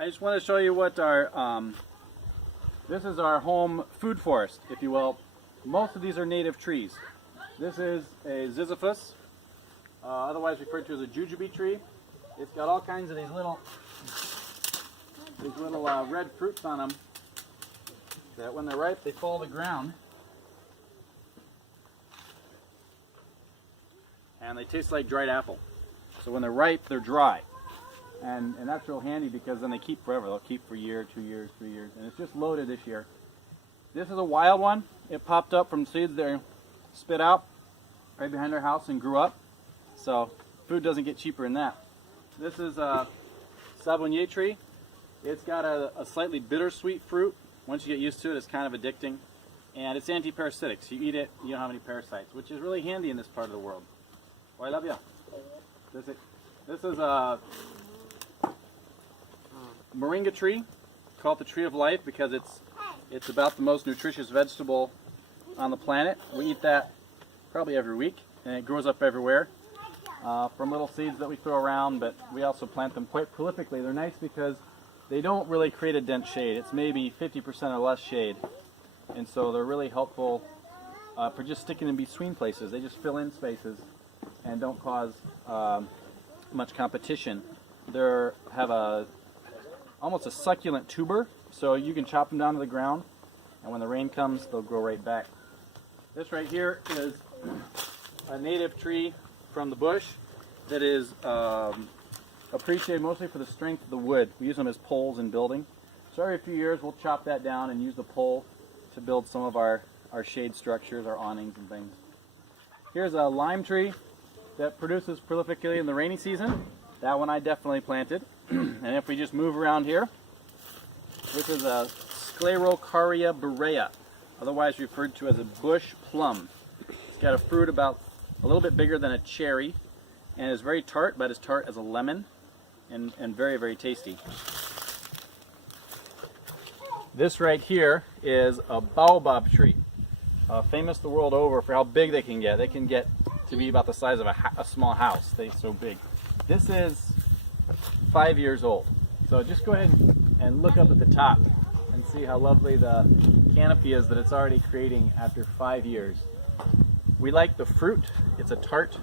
I just want to show you what our, this is our home food forest, if you will. Most of these are native trees. This is a ziziphus, otherwise referred to as a jujube tree. It's got all kinds of these little red fruits on them that when they're ripe they fall to the ground. And they taste like dried apple. So when they're ripe, they're dry. And that's real handy because then they keep forever. They'll keep for a year, 2 years, 3 years. And it's just loaded this year. This is a wild one. It popped up from seeds that spit out right behind our house and grew up. So food doesn't get cheaper than that. This is a savonier tree. It's got a slightly bittersweet fruit. Once you get used to it, it's kind of addicting. And it's anti-parasitic. So you eat it, you don't have any parasites, which is really handy in this part of the world. Oh, I love you. This is a moringa tree. Call it the tree of life because it's about the most nutritious vegetable on the planet. We eat that probably every week, and it grows up everywhere from little seeds that we throw around, but we also plant them quite prolifically. They're nice because they don't really create a dense shade. It's maybe 50% or less shade, and so they're really helpful for just sticking in between places. They just fill in spaces and don't cause much competition. They have almost a succulent tuber, so you can chop them down to the ground, and when the rain comes, they'll grow right back. This right here is a native tree from the bush that is appreciated mostly for the strength of the wood. We use them as poles in building. So every few years we'll chop that down and use the pole to build some of our shade structures, our awnings and things. Here's a lime tree that produces prolifically in the rainy season. That one I definitely planted. And if we just move around here, this is a Sclerocarya berea, otherwise referred to as a bush plum. It's got a fruit about a little bit bigger than a cherry, and is very tart, about as tart as a lemon, and very, very tasty. This right here is a baobab tree, famous the world over for how big they can get. They can get to be about the size of a small house. They're so big. This is 5 years old. So just go ahead and look up at the top and see how lovely the canopy is that it's already creating after 5 years. We like the fruit. It's a tart,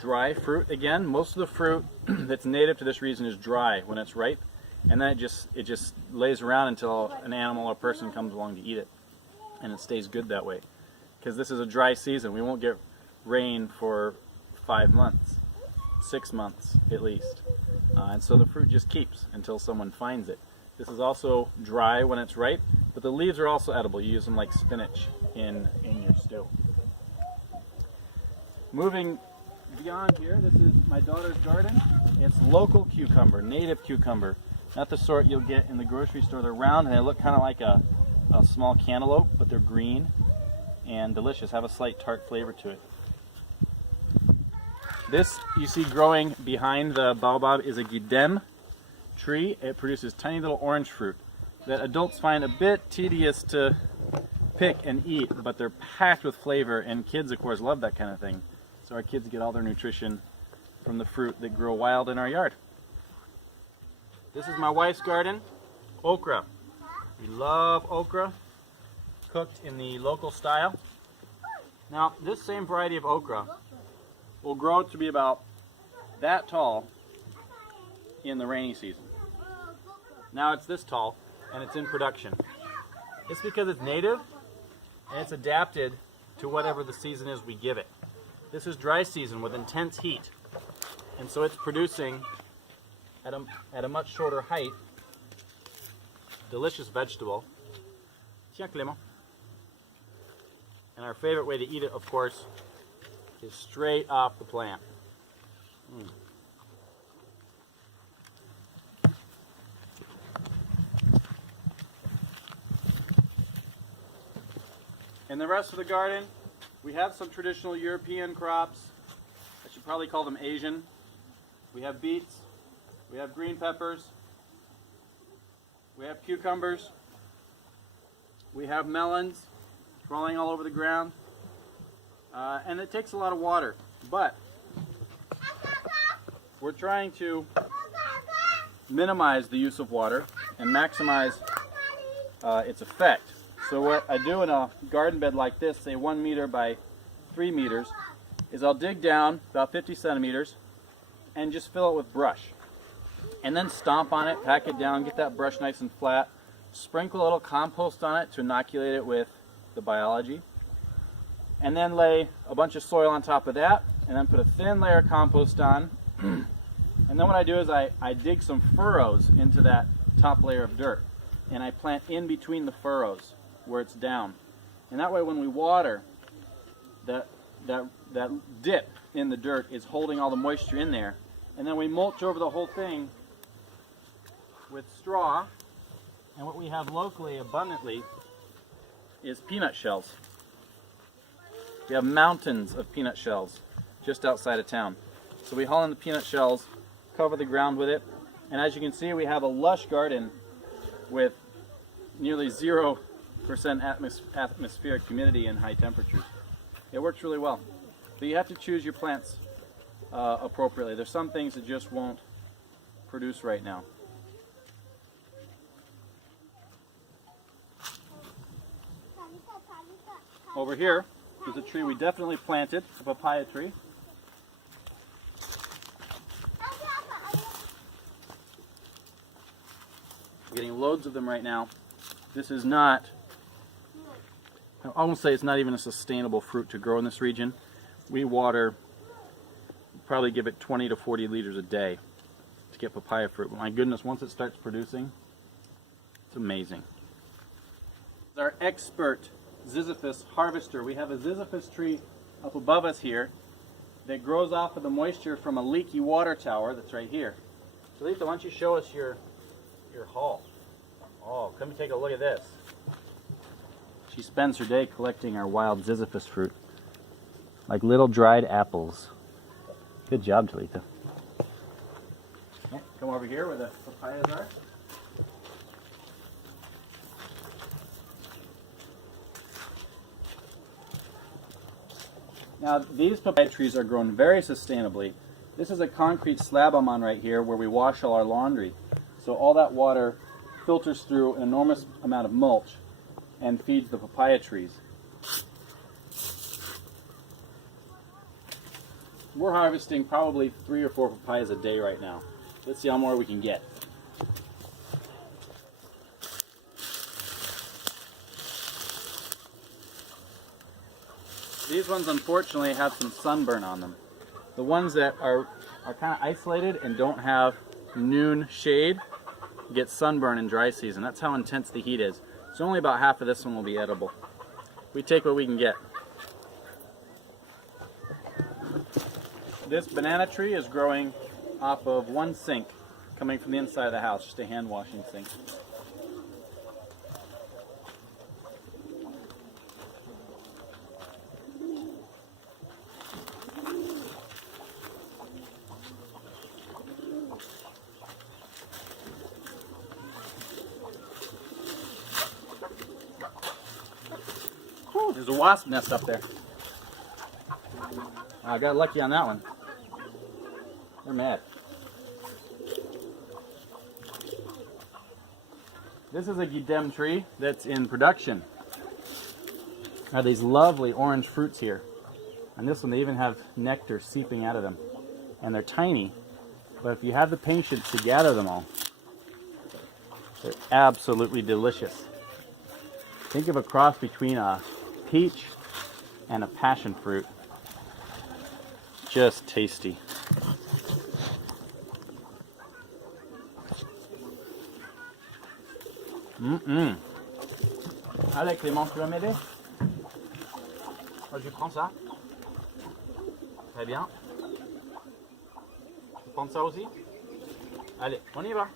dry fruit. Again, most of the fruit that's native to this region is dry when it's ripe, and then it just lays around until an animal or person comes along to eat it, and it stays good that way. Because this is a dry season. We won't get rain for 5 months, 6 months at least. And so the fruit just keeps until someone finds it. This is also dry when it's ripe, but the leaves are also edible. You use them like spinach in your stew. Moving beyond here, this is my daughter's garden. It's local cucumber, native cucumber. Not the sort you'll get in the grocery store. They're round and they look kind of like a small cantaloupe, but they're green and delicious, have a slight tart flavor to it. This you see growing behind the baobab is a gidem tree. It produces tiny little orange fruit that adults find a bit tedious to pick and eat, but they're packed with flavor, and kids of course love that kind of thing. So our kids get all their nutrition from the fruit that grow wild in our yard. This is my wife's garden, okra. We love okra, cooked in the local style. Now this same variety of okra will grow to be about that tall in the rainy season. Now it's this tall and it's in production. It's because it's native and it's adapted to whatever the season is we give it. This is dry season with intense heat, and so it's producing at a much shorter height delicious vegetable. Tiens Clément. And our favorite way to eat it, of course, is straight off the plant. In the rest of the garden, we have some traditional European crops. I should probably call them Asian. We have beets, we have green peppers, we have cucumbers, we have melons growing all over the ground. And it takes a lot of water, but we're trying to minimize the use of water and maximize its effect. So what I do in a garden bed like this, say 1 meter by 3 meters, is I'll dig down about 50 centimeters and just fill it with brush. And then stomp on it, pack it down, get that brush nice and flat, sprinkle a little compost on it to inoculate it with the biology, and then lay a bunch of soil on top of that, and then put a thin layer of compost on. And then what I do is I dig some furrows into that top layer of dirt, and I plant in between the furrows where it's down. And that way when we water, that dip in the dirt is holding all the moisture in there. And then we mulch over the whole thing with straw. And what we have locally abundantly is peanut shells. We have mountains of peanut shells just outside of town. So we haul in the peanut shells, cover the ground with it, and as you can see, we have a lush garden with nearly 0% atmospheric humidity and high temperatures. It works really well. But you have to choose your plants appropriately. There's some things that just won't produce right now. Over here is a tree we definitely planted, a papaya tree. We're getting loads of them right now. This is not, I won't say it's not even a sustainable fruit to grow in this region. We water, probably give it 20 to 40 liters a day to get papaya fruit. But my goodness, once it starts producing, it's amazing. Our expert Ziziphus harvester. We have a Ziziphus tree up above us here that grows off of the moisture from a leaky water tower that's right here. So Lisa, why don't you show us your haul? Oh, come take a look at this. She spends her day collecting our wild Ziziphus fruit, like little dried apples. Good job, Talitha. Yeah, come over here where the papayas are. Now, these papaya trees are grown very sustainably. This is a concrete slab I'm on right here where we wash all our laundry. So all that water filters through an enormous amount of mulch and feeds the papaya trees. We're harvesting probably 3 or 4 papayas a day right now. Let's see how more we can get. These ones unfortunately have some sunburn on them. The ones that are kind of isolated and don't have noon shade get sunburn in dry season. That's how intense the heat is. So only about half of this one will be edible. We take what we can get. This banana tree is growing off of one sink coming from the inside of the house, just a hand washing sink. There's a wasp nest up there. I got lucky on that one. They're mad. This is a Guidem tree that's in production. There are these lovely orange fruits here. And this one, they even have nectar seeping out of them. And they're tiny, but if you have the patience to gather them all, they're absolutely delicious. Think of a cross between a peach and a passion fruit. Just tasty. Allez Clément, tu vas m'aider? Je prends ça. Très bien. Tu prends ça aussi? Allez, on y va.